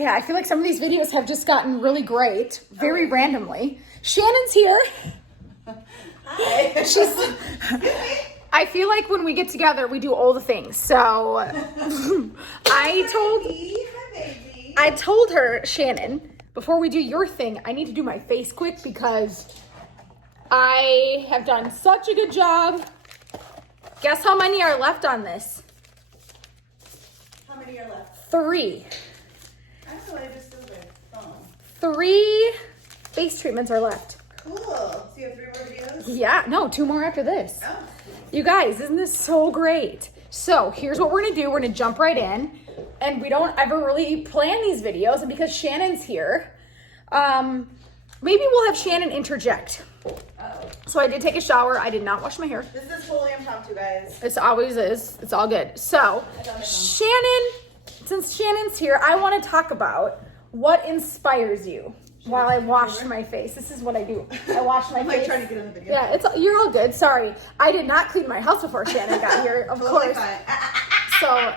Yeah, I feel like some of these videos have just gotten really great, very randomly. Shannon's here. Hi. I feel like when we get together, we do all the things. So I told her, Shannon, before we do your thing, I need to do my face quick because I have done such a good job. Guess how many are left on this? How many are left? 3. I don't know, I just did my phone. 3 face treatments are left. Cool. So you have 3 more videos? Yeah, no, 2 more after this. Oh. You guys, isn't this so great? So here's what we're gonna do. We're gonna jump right in. And we don't ever really plan these videos. And because Shannon's here, maybe we'll have Shannon interject. Uh-oh. So I did take a shower. I did not wash my hair. This is fully impromptu, guys. It always is. It's all good. So Shannon, since Shannon's here, I want to talk about what inspires you while I wash my face. This is what I do. I wash my I'm face. like trying to get in the video. Yeah, you're all good. Sorry. I did not clean my house before Shannon got here, of Totally course. fine. So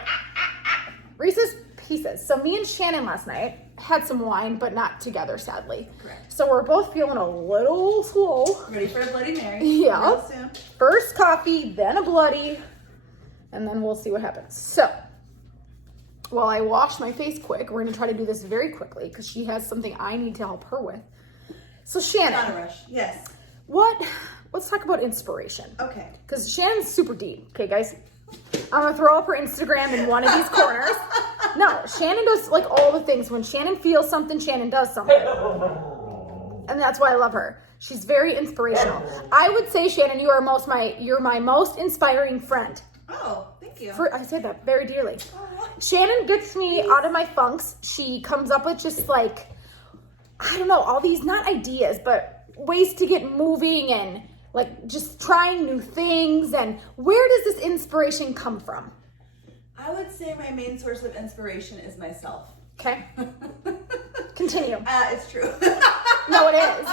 Reese's Pieces. So me and Shannon last night had some wine, but not together, sadly. Correct. So we're both feeling a little slow. Ready for a Bloody Mary. Yeah. Real soon. First coffee, then a bloody, and then we'll see what happens. So while I wash my face quick, we're gonna try to do this very quickly because she has something I need to help her with. So Shannon, Not a rush. Yes. let's talk about inspiration. Okay. Because Shannon's super deep. Okay, guys? I'm gonna throw up her Instagram in one of these corners. No, Shannon does like all the things. When Shannon feels something, Shannon does something. And that's why I love her. She's very inspirational. I would say, Shannon, you're my most inspiring friend. Oh, thank you. I say that very dearly. Oh. Shannon gets me out of my funks. She comes up with just like, I don't know, all these, not ideas, but ways to get moving and like just trying new things. And where does this inspiration come from? I would say my main source of inspiration is myself. Okay. Continue. It's true. No, it is.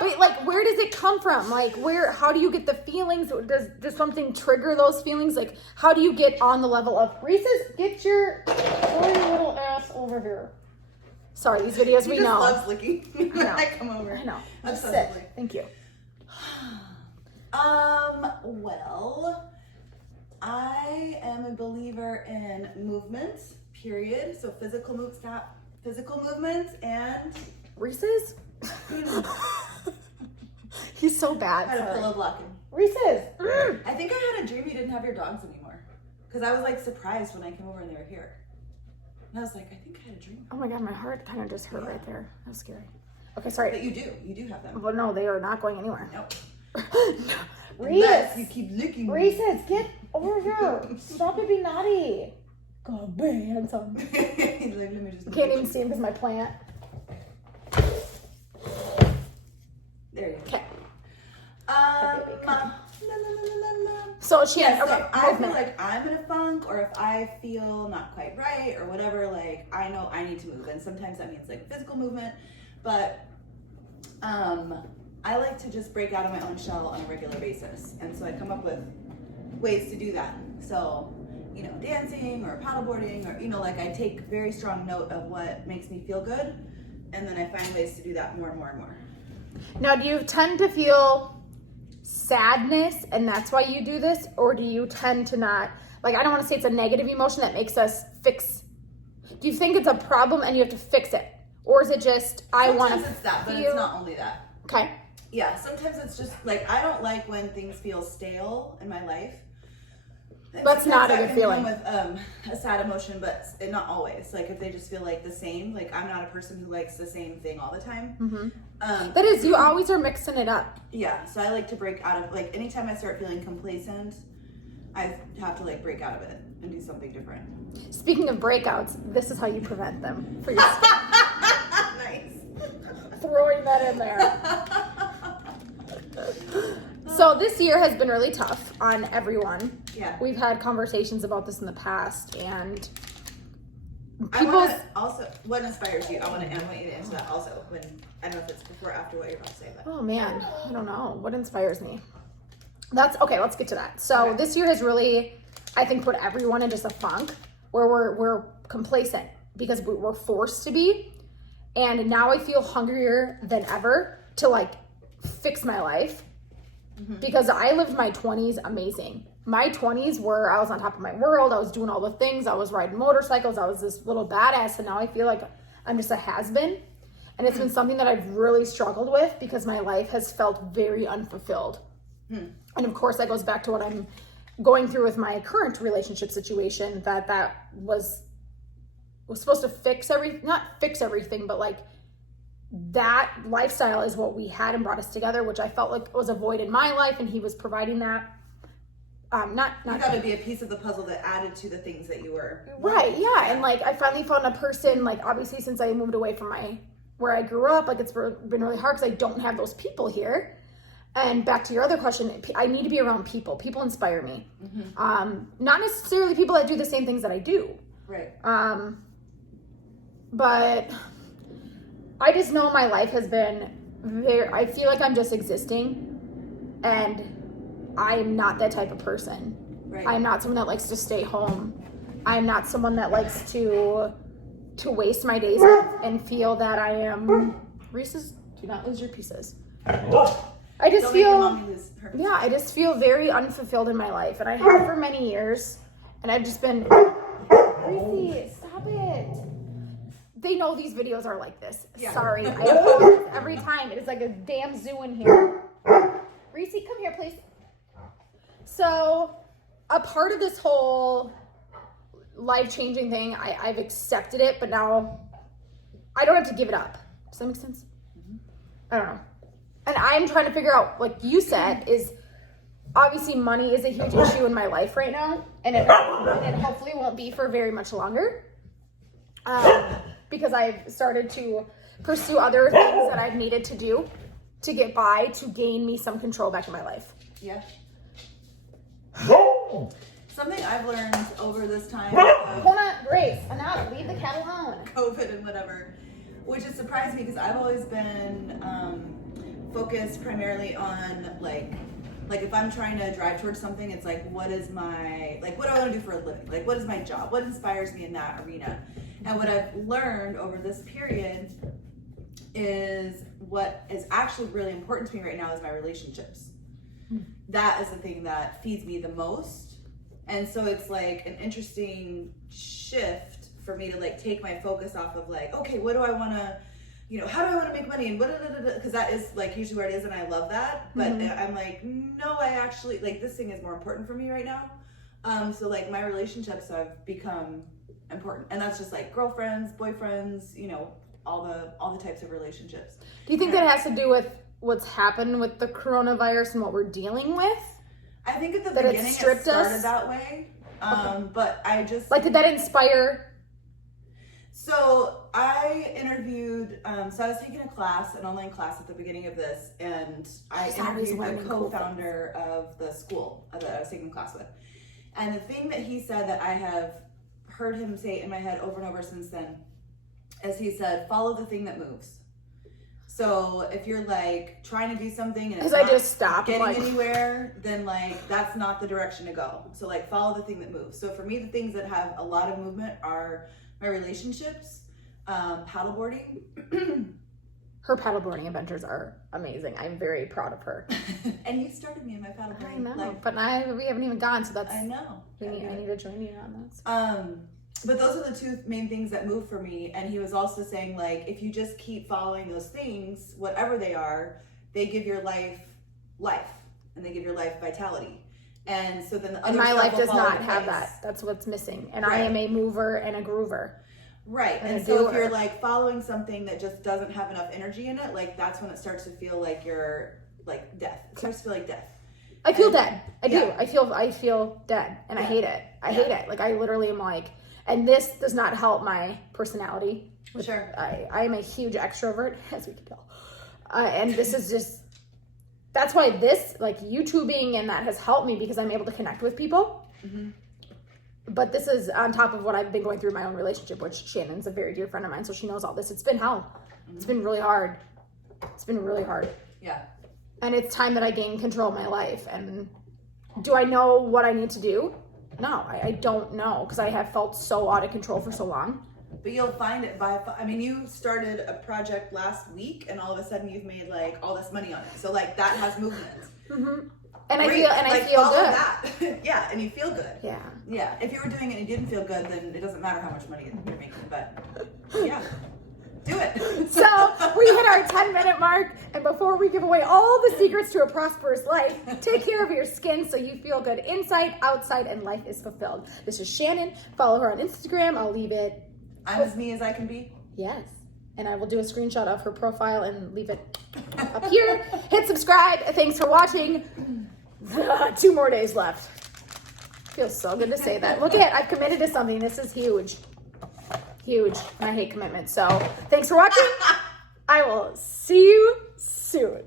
Wait, like, where does it come from? Like, how do you get the feelings? Does something trigger those feelings? Like, how do you get on the level of, Reese's, get your little ass over here. Sorry, these videos He we just know. loves licking me when I come over. I know. Just Obsessively. sit. Thank you. Well, I am a believer in movement, period. So physical movements and Reese's? He's so bad. I had a Sorry. pillow blocking. Reese's. I think I had a dream you didn't have your dogs anymore. Because I was like surprised when I came over and they were here. And I was like, I think I had a dream. Oh my God, my heart kind of just hurt right there. That was scary. Okay, sorry. But you do have them. Well, no, they are not going anywhere. Nope. Reese's. You keep licking me. Reese's, get over here. Stop it being naughty. God, be handsome. He's like, let me just. Can't even see him because my plant. There you go. Okay. La. So she Yes, okay. so I feel movement. like I'm in a funk, or if I feel not quite right or whatever, like I know I need to move, and sometimes that means like physical movement, but I like to just break out of my own shell on a regular basis, and so I come up with ways to do that. So, you know, dancing or paddleboarding, or you know, like I take very strong note of what makes me feel good, and then I find ways to do that more and more and more. Now, do you tend to feel sadness and that's why you do this, or do you tend to not, like, I don't want to say it's a negative emotion that makes us fix? Do you think it's a problem and you have to fix it, or is it just I want to Sometimes it's that, but feel? it's not only that. Okay. Yeah, sometimes it's just like I don't like when things feel stale in my life. And That's not a sometimes good feeling. I can deal with a sad emotion, but not always. Like if they just feel like the same. Like I'm not a person who likes the same thing all the time. Mm-hmm. That is, you always are mixing it up. Yeah, so I like to break out of, like, anytime I start feeling complacent, I have to like break out of it and do something different. Speaking of breakouts, this is how you prevent them for yourself. Nice. Throwing that in there. So this year has been really tough on everyone. Yeah. We've had conversations about this in the past, and I want to also, what inspires you? I want you to answer that also. When I don't know if it's before or after what you're about to say, but Oh man, I don't know. What inspires me? That's okay, let's get to that. So this year has really, I think, put everyone in just a funk where we're complacent. because we were forced to be. And now I feel hungrier than ever to like fix my life because I lived my 20s amazing. My 20s were, I was on top of my world. I was doing all the things. I was riding motorcycles. I was this little badass. And now I feel like I'm just a has-been. And it's been something that I've really struggled with because my life has felt very unfulfilled. And of course, that goes back to what I'm going through with my current relationship situation, that was supposed to fix everything, not fix everything, but like that lifestyle is what we had and brought us together, which I felt like was a void in my life, and he was providing that. You got to be a piece of the puzzle that added to the things that you were. Right, yeah. And like I finally found a person, like obviously since I moved away from where I grew up, like it's been really hard because I don't have those people here. And back to your other question, I need to be around people. People inspire me. Not necessarily people that do the same things that I do. Right. But I just know my life has been I feel like I'm just existing, and I'm not that type of person. Right. I'm not someone that likes to stay home. I'm not someone that likes to waste my days and feel that I am. Reese's, do not lose your pieces. I just I just feel very unfulfilled in my life, and I have for many years, and I've just been. Reese, stop it. They know these videos are like this. Yeah. Sorry, I apologize every time. It is like a damn zoo in here. Reese, come here, please. So, a part of this whole life-changing thing, I've accepted it, but now I don't have to give it up. Does that make sense? I don't know. And I'm trying to figure out, like you said, is obviously money is a huge issue in my life right now, and it hopefully won't be for very much longer. Because I've started to pursue other things that I've needed to do to get by, to gain me some control back in my life. Yeah. Something I've learned over this time. Hold on, Grace, Anata, leave the cat alone. COVID and whatever, which has surprised me because I've always been focused primarily on like if I'm trying to drive towards something, it's like, what do I want to do for a living? Like, what is my job? What inspires me in that arena? And what I've learned over this period is what is actually really important to me right now is my relationships. That is the thing that feeds me the most. And so it's like an interesting shift for me to like take my focus off of like, okay, what do I want to, how do I want to make money? And because that is like usually where it is, and I love that. But I'm like, no, I actually, like, this thing is more important for me right now. So like my relationships have become important, and that's just like girlfriends, boyfriends, all the types of relationships. Do you think that has to do with what's happened with the coronavirus and what we're dealing with? I think at the beginning it started that way, but I just did that inspire? So I interviewed, so I was taking an online class at the beginning of this, and I interviewed the co-founder of the school that I was taking the class with. And the thing that he said that I have heard him say in my head over and over since then is he said, follow the thing that moves. So if you're like trying to do something and it's not getting anywhere, then like that's not the direction to go. So like follow the thing that moves. So for me, the things that have a lot of movement are my relationships, paddleboarding. Her paddleboarding adventures are amazing. I'm very proud of her. And you started me in my paddleboarding. I know, life. but we haven't even gone, so that's. I know. I need to join you on this. But those are the two main things that move for me. And he was also saying, like, if you just keep following those things, whatever they are, they give your life, and they give your life vitality. And so then the other my life does not have place. that. That's what's missing. And right. I am a mover and a groover. Right. And so if you're like following something that just doesn't have enough energy in it, like that's when it starts to feel like you're like death. It starts to feel like death. I feel dead. I do. I feel dead, and I hate it. I hate it. Like I literally am like, and this does not help my personality. Sure. I am a huge extrovert, as we can tell. And this is just, that's why this, like YouTubing and that has helped me because I'm able to connect with people. Mm-hmm. But this is on top of what I've been going through in my own relationship, which Shannon's a very dear friend of mine, so she knows all this. It's been hell. Mm-hmm. It's been really hard. It's been really hard. Yeah. And it's time that I gain control of my life. And do I know what I need to do? No, I don't know, because I have felt so out of control for so long. But you'll find it I mean, you started a project last week and all of a sudden you've made like all this money on it. So like that has movement. Mm-hmm. And Great. I feel follow good. That. Yeah, and you feel good. Yeah. Yeah. If you were doing it and you didn't feel good, then it doesn't matter how much money you're making. But yeah, do it. So we hit our 10-minute mark, and before we give away all the secrets to a prosperous life, take care of your skin so you feel good inside, outside, and life is fulfilled. This is Shannon. Follow her on Instagram. I'll leave it. I'm as me as I can be. Yes. And I will do a screenshot of her profile and leave it up here. Hit subscribe. Thanks for watching. 2 more days left. Feels so good to say that. Look at, I've committed to something. This is huge. Huge. And I hate commitment. So thanks for watching. I will see you soon.